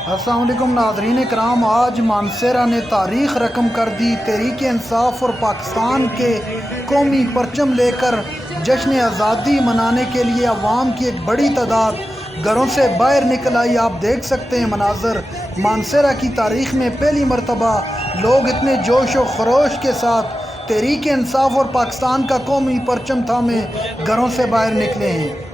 अस्सलाम वालेकुम नाज़रीन कराम। आज मानसेरा ने तारीख रकम कर दी। तहरीक इंसाफ और पाकिस्तान के कौमी परचम लेकर जश्न आज़ादी मनाने के लिए अवाम की एक बड़ी तादाद घरों से बाहर निकल आई। आप देख सकते हैं मनाजर। मानसेरा की तारीख में पहली मरतबा लोग इतने जोश व खरोश के साथ तहरीक इंसाफ और पाकिस्तान का कौमी परचम थामे घरों से बाहर निकले हैं।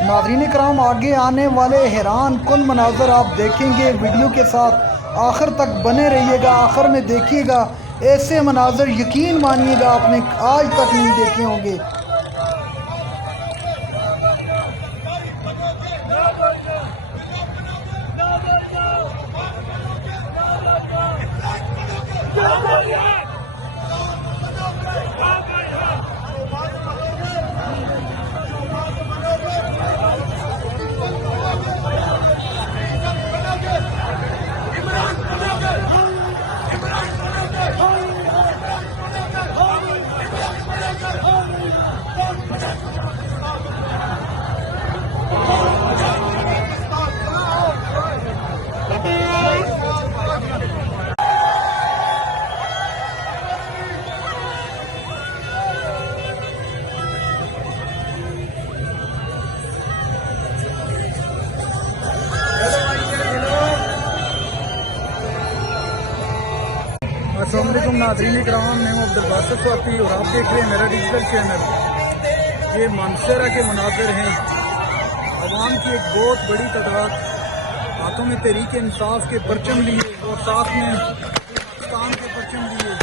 नाज़रीन कराम, आगे आने वाले हैरान कुन मनाजर आप देखेंगे। वीडियो के साथ आखिर तक बने रहिएगा। आखिर में देखिएगा ऐसे मनाजर यकीन मानिएगा आपने आज तक नहीं देखे होंगे। अस्सलाम वालेकुम नाज़रीन कराम, मैं अब्दुल बासित स्वाति और आप देख रहे हैं मेरा डिजिटल चैनल। ये मानसेरा के मनाज़र हैं। अवाम की एक बहुत बड़ी तादाद हाथों में तहरीक इंसाफ के परचम लिए और साथ में पाकिस्तान के परचम लिए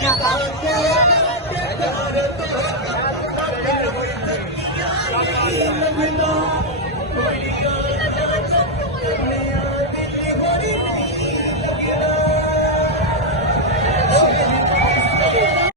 क्या